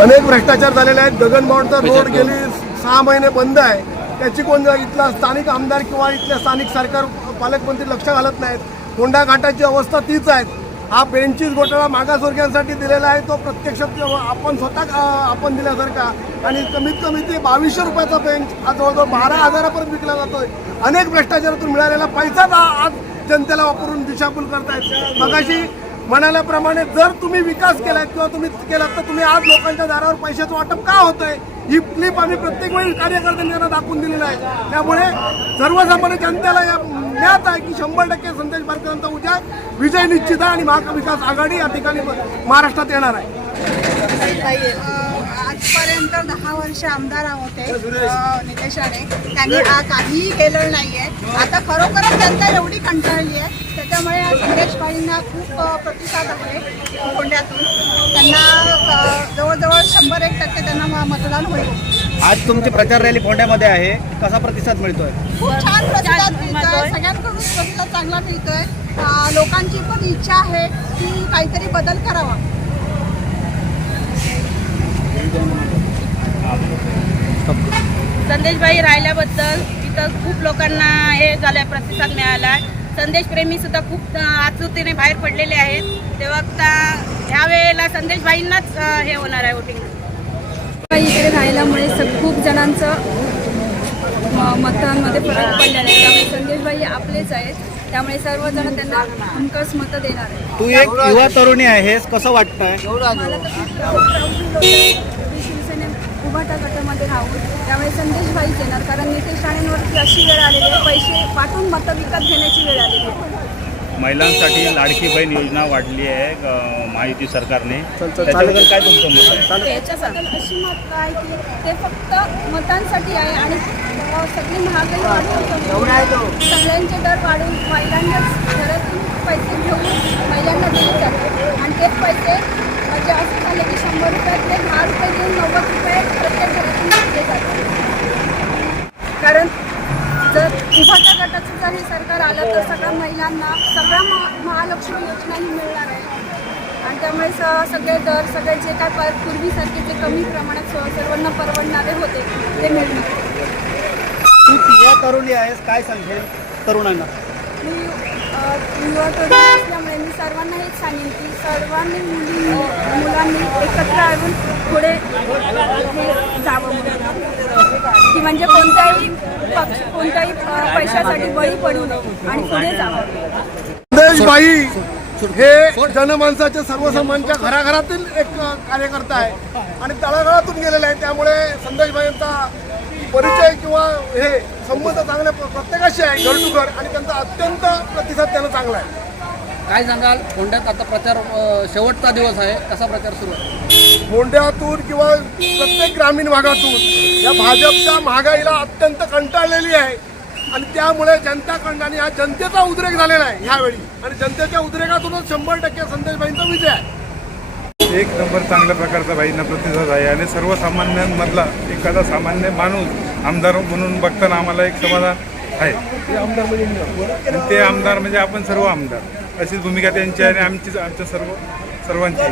अनेक भ्रष्टाचार झालेले आहेत. गगनबावडचा रोड गेली सहा महिने बंद आहे. त्याची कोण इथला स्थानिक आमदार किंवा इथल्या स्थानिक सरकार पालकमंत्री लक्ष घालत नाहीत. होंडा घाटाची अवस्था तीच आहे. हा बेंचीस घोटाळा मागासवर्गीयांसाठी दिलेला आहे. तो प्रत्यक्ष आपण स्वतः आपण दिल्यासारखा. आणि कमीत कमी ते बावीसशे रुपयाचा बेंच हा जवळजवळ बारा हजारापर्यंत विकला जातोय. अनेक भ्रष्टाचारातून मिळालेला पैसाच आज जनतेला वापरून दिशाभूल करतायत. मगाशी म्हणाल्याप्रमाणे जर तुम्ही विकास केलात किंवा तुम्ही केलात तर तुम्ही आज लोकांच्या दारावर पैशाचं वाटप का होतंय? ही क्लिप आम्ही प्रत्येक वेळी कार्यकर्त्यांनी त्यांना दाखवून दिलेली आहे. त्यामुळे सर्वसामान्य जनतेला या ज्ञात आहे की शंभर टक्के संदेश भारतीयांचा उद्या विजय निश्चित आहे आणि महाविकास आघाडी या ठिकाणी महाराष्ट्रात येणार आहे. आजपर्यंत दहा वर्ष आमदार होते अ, नितेश राणे. त्यांनी आ- काहीही केलं नाहीये. आता खरोखरच जनता एवढी कंटाळली आहे. त्याच्यामुळे संदेश भाईंना खूप प्रतिसाद आहे कोंड्यातून त्यांना जवळजवळ शंभर एक टक्के त्यांना मतदान होईल. आज तुमची प्रचार रॅली फोंड्यामध्ये आहे. कसा प्रतिसाद मिळतोय? खूप छान प्रतिसाद मिळतोय. सगळ्यांकडून प्रतिसाद चांगला मिळतोय. लोकांची पण इच्छा आहे की काहीतरी बदल करावा. संदेशबाई राहिल्याबद्दल इथं खूप लोकांना हे झालं प्रतिसाद मिळाला संदेशप्रेमी सुद्धा खूप आतुरतेने बाहेर पडलेले आहेत. तेव्हा आता ह्या वेळेला संदेशबाईंनाच हे होणार आहे वोटिंग बाई इकडे राहिल्यामुळे खूप जणांचं म- मतांमध्ये फरक पडलेला आहे. त्यामुळे संदेशबाई आपलेच आहेत. त्यामुळे सर्वजण त्यांना हमखास मतं देणार आहे तू एक युवा तरुणी आहेस कसं वाटतंय? मला तर खूप प्राऊड प्राऊड फील होते की शिवसेनेत उभाटा गटामध्ये राहून त्यामुळे संदेशबाईच येणार. कारण नितेश राणेंवरती अशी वेळ आलेली आहे. पैसे पाठवून मतं विकत घेण्याची वेळ आलेली आहे. महिलांसाठी लाडकी बहीण योजना वाढली आहे अ, महायुती सरकारने. त्याच्याबद्दल काय तुमचं मत आहे? याच्याबद्दल अशी मत आहे की ते फक्त मतांसाठी आहे आणि सगळी महागाई वाढवून सगळ्यांचे दर वाढून महिलांनाच घरातून पैसे घेऊन महिलांना दिले जाते आणि तेच पैसे म्हणजे असं झालं की शंभर रुपयातले दहा रुपये देऊन नव्वद रुपये प्रत्येक घरातून दिले जातात कारण जर उभाटा गटाचं जर हे सरकार आलं तर सगळ्या महिलांना सगळ्या महा महालक्ष्मी योजनाही मिळणार आहे. आणि त्यामुळे स सगळे दर सगळे जे काय प पूर्वीसारखे जे कमी प्रमाणात सर्वांना परवडणारे होते ते मिळणार तू युवा तरुणी आहेस काय सांगेल तरुणांना? मी अ, युवा तरुण असल्यामुळे मी सर्वांना हेच सांगेन की सर्वांनी मुली मुलांनी एकत्र येऊन पुढे हे जावं. की म्हणजे कोणत्याही पक्ष कोणत्याही पैशासाठी बळी पडू नये आणि पुढे जावं हे जनमानसाच्या सर्वसामान्यांच्या घराघरातील एक कार्यकर्ता आहे. आणि तळागाळातून गेलेला आहे त्यामुळे संदेशबाईंचा परिचय किंवा हे संबंध चांगल्या प्रत्येकाशी आहे घर टू घर. आणि त्यांचा अत्यंत प्रतिसाद त्यांना चांगला आहे. काय सांगाल? फोंड्यात आता प्रचार शेवटचा दिवस आहे. कसा प्रचार सुरू आहे? मोंढ्यातून किंवा प्रत्येक ग्रामीण भागातून या भाजपच्या महागाईला अत्यंत कंटाळलेली आहे. आणि त्यामुळे जनताकडनं आणि हा जनतेचा उद्रेक झालेला आहे ह्यावेळी आणि जनतेच्या उद्रेकातूनच शंभर टक्के संदेशबाईंचा विजय आहे. एक नंबर चांगल्या प्रकारचा बाईंना प्रतिसाद आहे. आणि सर्वसामान्यांमधला एखादा सामान्य माणूस आमदार म्हणून बघताना आम्हाला एक समाधान आहे. ते आमदार म्हणजे आपण सर्व आमदार. अशीच भूमिका त्यांची आहे आणि आमचीच आमच्या सर्व सर्वांची